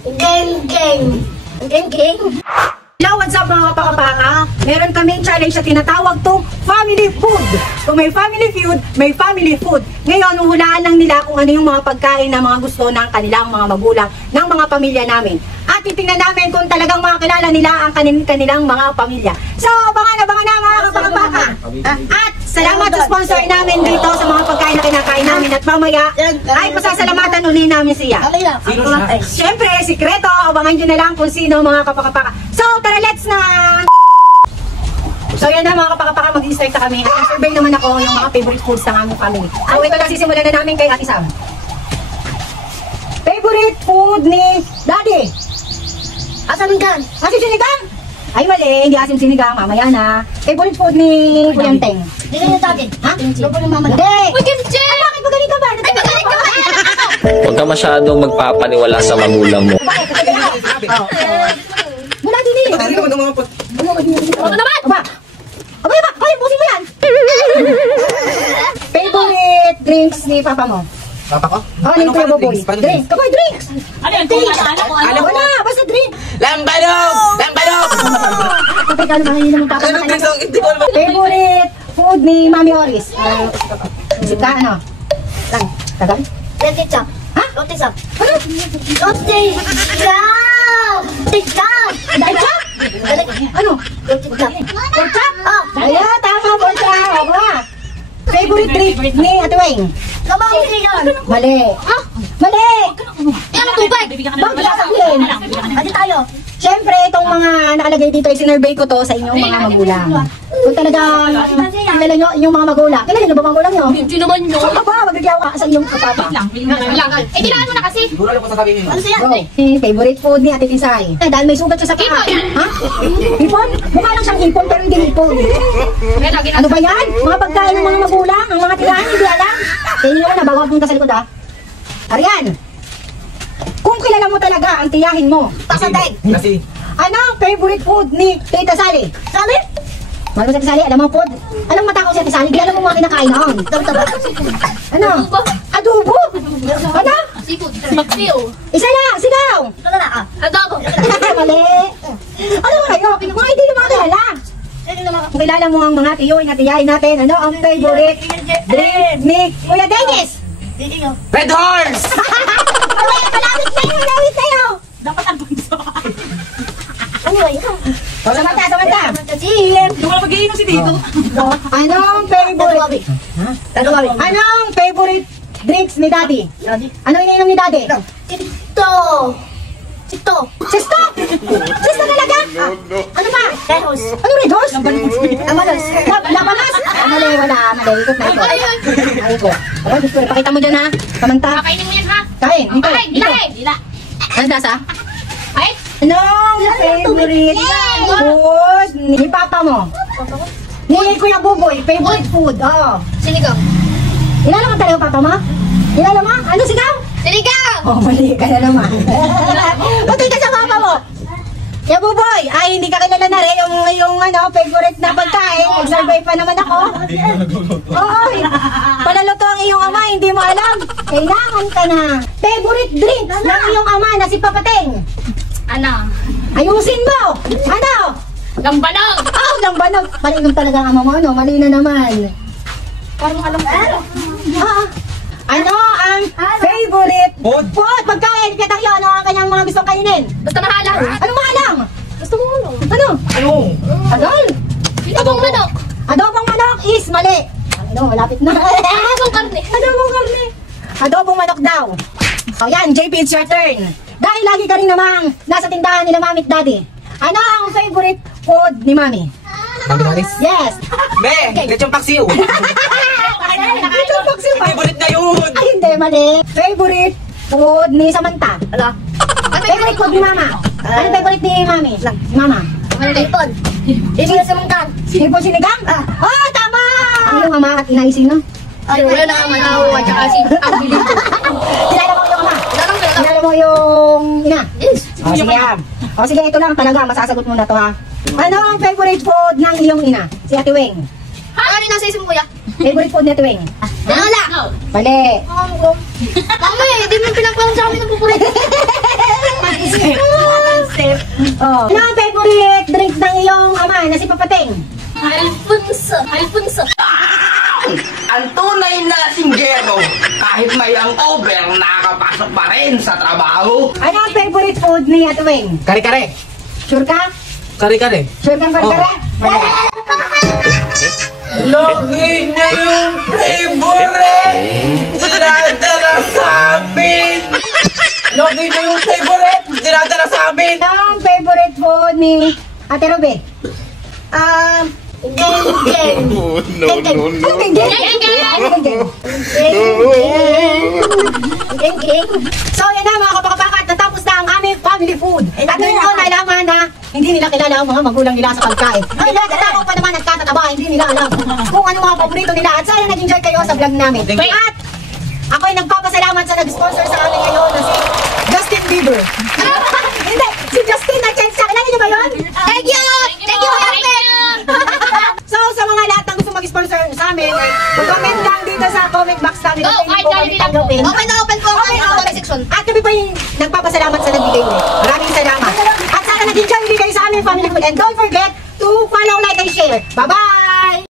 Geng. Hello, what's up mga kapakapaka? Meron kaming challenge na tinatawag to Family Food. Kung may family feud, may family food. Ngayon, huhulaan lang nila kung ano yung mga pagkain na mga gusto ng kanilang mga magulang, ng mga pamilya namin. At titingnan namin kung talagang makakilala nila ang kanilang mga pamilya. So, abangan na mga kapakapaka. At salamat sa sponsor namin dito sa mga pagkain na kinakain namin. At mamaya ay pasasalamatan ulit namin siya. Siyempre, sikreto. Abangan nyo na lang kung sino mga kapakapaka. So, tara, let's na! So, yan na mga kapakapaka, mag-i-start na kami. At survey naman ako yung mga favorite foods ng aming family. So, ito na sisimulan na namin kay Ate Sam. Favorite food ni Daddy? Asim sinigang. Asim sinigang? Ay, mali. Hindi asim sinigang. Mamaya na. Favorite food ni Kuya Teng? Hindi na yung tatid. Ha? Lobo ng mama. Hindi! Uy, kimchi! Ay, bakit magaling ka ba? Ay, magaling ka ba? Huwag ka masyadong magpapaniwala sa magulang mo. Mula din eh. Bakit naman ang mga pot? Ano naman? Aba! Aba, aba! Ay, busin mo yan! Favorite drinks ni Papa mo? Papa ko? Oh, ni Kuya Boboy. Drinks. Kapag drinks! Ano yun? Alam ko. Wala! Basta drink! Lambanog! Lambanog! Kapag ano ba ngayon naman Papa? Anong drinks ang hindi ko naman? Favorite food ni Mami Oris? Sika, ano? Lang. Tagal? Roti chop. Ha? Roti chop. Ano? Roti chop! Roti chop! Dahil chop? Ano? Roti chop. Pork chop? Oh. Ayan, tama pork chop. Ako na. Favorite drink ni Ate Weng? Kamang sigaw. Mali. Ha? Mali! Ano tubig? Bakit sasabihin? Hadi tayo. Siyempre, itong mga nakalagay dito, sinurvey ko to sa inyong mga magulang. Kung talagang kilala nyo yung mga magulang. Kilala nyo ba magulang nyo? Hindi naman yun. Aba, magagyaw ka sa inyong papa. Eh, dinaan mo na kasi. Siguro alam ko sasabihin mo. Ano siya? Bro, favorite food ni Ate Tisay. Dahil may sugat siya sa paa. Ha? Hipon? Mukha lang siyang hipon pero hindi hipon. Ano ba yan? Mga pagkain ng mga magulang, ang mga tirahan, hindi alam. Kaya nyo na, bago punta sa likod ha. Arian, kung kilala mo talaga ang tiyahin mo, pasantay. Kasi, Ano ang favorite food ni Tita Sally? Sali? Malam sa Tita Sally, alam mo food? Anong matakaw sa Tita Sally? Di alam mo mga kinakain noon. Ano? Adobo? Ano? Seafood. Magsiyo. Isa lang, sigaw! Ito na na. Adobo. Mali. Ano mo kayo? Mga hindi naman kilala. Kung kilala mo ang mga tiyo, inatiyahin natin, ano ang favorite drink ni Kuya Dennis? Red Horse! Malapit tayo! Dapat ang bunso. Ano ba yun? Samanta! Hindi ko na mag-iinom si Tito. Anong favorite? Anong favorite drinks ni Daddy? Ano iniinom ni Daddy? Tito. Tito. Sisto! Sisto talaga? Ano pa? Red Horse. Ano Red Horse? Labanos. Labanos? Mali, wala. Mali, ikot na ikot. Ikot. Aba, gusto rin. Pakita mo dyan ha. Samanta. Kakainin mo yan ha. Kain. Dito. Okay, Dito. dila. Ano dasa? Ay, Anong favorite food ni Papa mo? Ni Kuya Buboy, favorite food. Oh. sinigang. Kilala mo talaga Papa mo? Kilala mo? Ano sigaw? Sinigang! Oh, mali ka na naman. Patay ka sa Papa mo. Kuya Buboy, ay hindi ka kilala na rin yung ano, favorite na pagkain. Nag-survey pa naman ako. Oy, palaloto ang iyong ama, hindi mo alam. Kailangan ka na. Favorite drink ng iyong ama na si Papa Teng. Ano? Ayusin mo! Ano? Lambanog! Oh, lambanog! Malinom talaga ang ama mo, no? Mali na naman. Parang alam ko. Ah, ano ang favorite Food? food? Pagkain, kitang yun, ano ang kanyang mga gustong kainin? Basta mahalang. Anong mahalang? Gusto mo ano? Ano? Ano? Tagal? Adobong manok. Adobong manok is mali. Ano, malapit na. Adobong karne. Adobong karne. Adobong manok daw. O yan, JP, it's your turn. Dahil lagi ka rin namang nasa tindahan nila Mami at Daddy. Ano ang favorite food ni Mami? Mami Doris? Yes. Be! Lechong paksiw! Ito ang paksiw pa. Favorite na yun! Ay, hindi, mali. Favorite food ni Samantha. Ala. Favorite food ni Mama. Ano favorite ni Mami? Si Mama. Malipon. Ibig sa mangkang. Sipon sinigang? Oh, tama! Ang iyong ama at inaisin, no? Ay, wala na ang manaw at saka si Abilito. Kilala mo yung ama? Wala nang Kilala mo yung ina? Yes. O, sige ha. O, sige, ito lang talaga. Masasagot mo na to ha. Ano ang favorite food ng iyong ina? Si Ate Weng. Ha? Ano yung nasa isip mo kuya? Favorite food ni Ate Weng? Wala. Mali. Mama eh, di mo pinagpalang sa amin ng pupulit. Oh. Ano ang favorite drink ng iyong ama na si Papating? Alfonso. Alfonso. Ang tunay na singgero, kahit may hangover, nakakapasok pa rin sa trabaho. Ano ang favorite food ni Ate Weng? Kare-kare. Sure ka? Kare-kare. Sure kang kare-kare? Lagi na yung favorite, dinadala sa amin. Lagi na yung favorite, dinadala sa amin. Ano ang favorite food ni Ate Robe? Geng, geng. Ano geng geng? Ano geng geng? Geng, geng. So yan na mga kapakapaka at natapos na ang aming family food. At ngayon ko nalaman na hindi nila kilala ang mga magulang nila sa pagkain. Ay, nagtatapos pa naman at katataba, hindi nila alam kung ano mga paborito nila. At sana nag-enjoy kayo sa vlog namin. At ako'y nagpapasalamat sa nag-sponsor sa amin ngayon na si Justin Bieber. Hindi, si Justin Atienza. Kilala niyo ba yun? Thank you! Thank you, Justin! So sa mga lahat ng gusto mag-sponsor sa amin, mag-comment lang dito sa comment box namin. Go, kahit kami lang po. Open na open po ang Okay, comment okay. section. At kami pa yung nagpapasalamat sa nagbigay ulit. Maraming salamat. At sana nag-enjoy ulit kayo sa aming family food. And don't forget to follow, like, and share. Bye-bye!